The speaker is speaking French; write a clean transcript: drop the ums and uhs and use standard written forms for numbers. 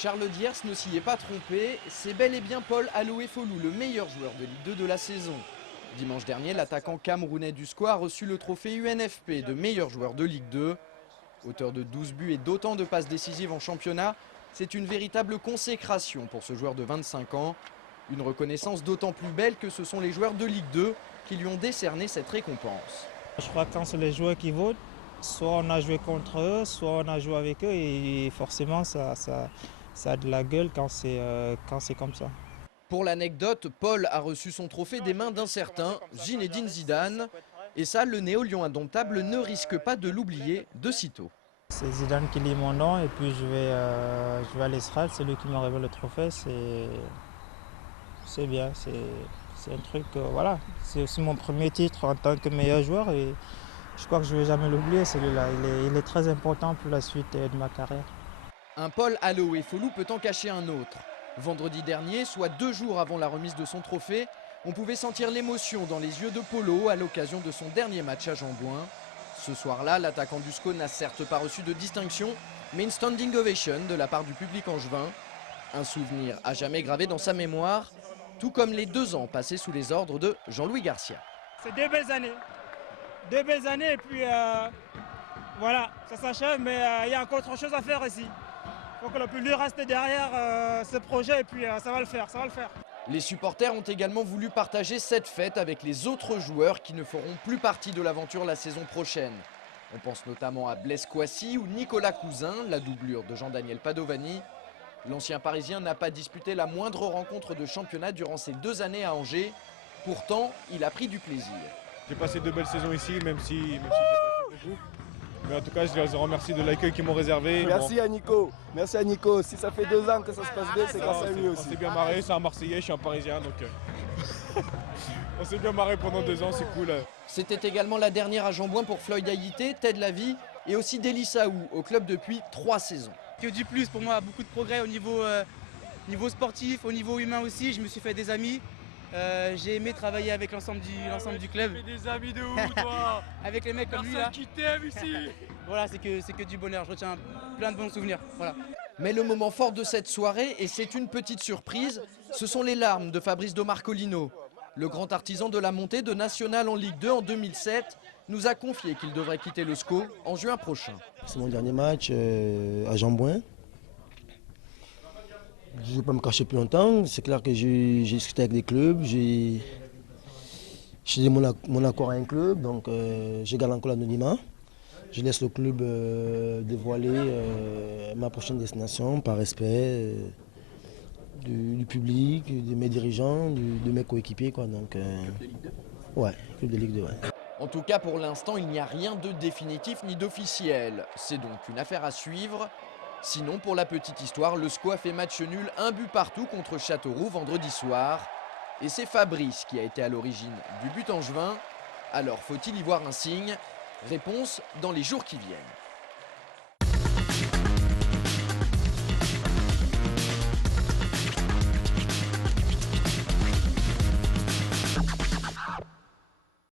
Charles Diers ne s'y est pas trompé, c'est bel et bien Paul Aloé-Folou, le meilleur joueur de Ligue 2 de la saison. Dimanche dernier, l'attaquant camerounais du SCO a reçu le trophée UNFP de meilleur joueur de Ligue 2. Auteur de 12 buts et d'autant de passes décisives en championnat, c'est une véritable consécration pour ce joueur de 25 ans. Une reconnaissance d'autant plus belle que ce sont les joueurs de Ligue 2 qui lui ont décerné cette récompense. Je crois que quand c'est les joueurs qui votent, soit on a joué contre eux, soit on a joué avec eux et forcément ça a de la gueule quand c'est comme ça. Pour l'anecdote, Paul a reçu son trophée des mains d'un certain Zinedine Zidane. Et ça, le néo-lion indomptable ne risque pas de l'oublier de sitôt. C'est Zidane qui lit mon nom et puis je vais à l'Esrad, c'est lui qui m'a révélé le trophée, c'est bien, c'est un truc, voilà. C'est aussi mon premier titre en tant que meilleur joueur et je crois que je ne vais jamais l'oublier, celui-là. Il est très important pour la suite de ma carrière. Un Paul Aloé-Folou peut en cacher un autre. Vendredi dernier, soit 2 jours avant la remise de son trophée, on pouvait sentir l'émotion dans les yeux de Polo à l'occasion de son dernier match à Jean-Bouin. Ce soir-là, l'attaquant du SCO n'a certes pas reçu de distinction, mais une standing ovation de la part du public angevin. Un souvenir à jamais gravé dans sa mémoire, tout comme les 2 ans passés sous les ordres de Jean-Louis Garcia. C'est 2 belles années. 2 belles années et puis voilà, ça s'achève, mais il y a encore autre chose à faire ici. Il faut que le public reste derrière ce projet et puis ça va le faire, ça va le faire. Les supporters ont également voulu partager cette fête avec les autres joueurs qui ne feront plus partie de l'aventure la saison prochaine. On pense notamment à Blaise Kouassi ou Nicolas Cousin, la doublure de Jean-Daniel Padovani. L'ancien Parisien n'a pas disputé la moindre rencontre de championnat durant ses 2 années à Angers. Pourtant, il a pris du plaisir. J'ai passé 2 belles saisons ici, même si j'ai pas fait beaucoup. Mais en tout cas, je les remercie de l'accueil qu'ils m'ont réservé. Merci à Nico. Merci à Nico. Si ça fait 2 ans que ça se passe bien, c'est grâce à lui aussi. On s'est bien marré, c'est un Marseillais, je suis un Parisien, donc on s'est bien marré pendant 2 ans, c'est cool. C'était également la dernière à Jean-Bouin pour Floyd Haïté, Ted Lavie et aussi Deli Saou, au club depuis 3 saisons. Que du plus pour moi, beaucoup de progrès au niveau sportif, au niveau humain aussi, je me suis fait des amis. J'ai aimé travailler avec l'ensemble du club. Tu fais des amis de où, toi? Avec les mecs comme lui là. Personne qui t'aime ici. Voilà, c'est que du bonheur, je retiens plein de bons souvenirs. Voilà. Mais le moment fort de cette soirée, et c'est une petite surprise, ce sont les larmes de Fabrice De Marcolino. Le grand artisan de la montée de National en Ligue 2 en 2007 nous a confié qu'il devrait quitter le SCO en juin prochain. C'est mon dernier match à Jean-Bouin. Je ne vais pas me cacher plus longtemps. C'est clair que j'ai discuté avec des clubs. J'ai donné mon accord à un club, donc je garde encore l'anonymat. Je laisse le club dévoiler ma prochaine destination par respect du public, de mes dirigeants, de mes coéquipiers. Donc, club de Ligue 2 ? Ouais, club de Ligue 2, ouais. En tout cas, pour l'instant, il n'y a rien de définitif ni d'officiel. C'est donc une affaire à suivre. Sinon, pour la petite histoire, le SCO a fait match nul 1 but partout contre Châteauroux vendredi soir. Et c'est Fabrice qui a été à l'origine du but angevin. Alors, faut-il y voir un signe? Réponse dans les jours qui viennent.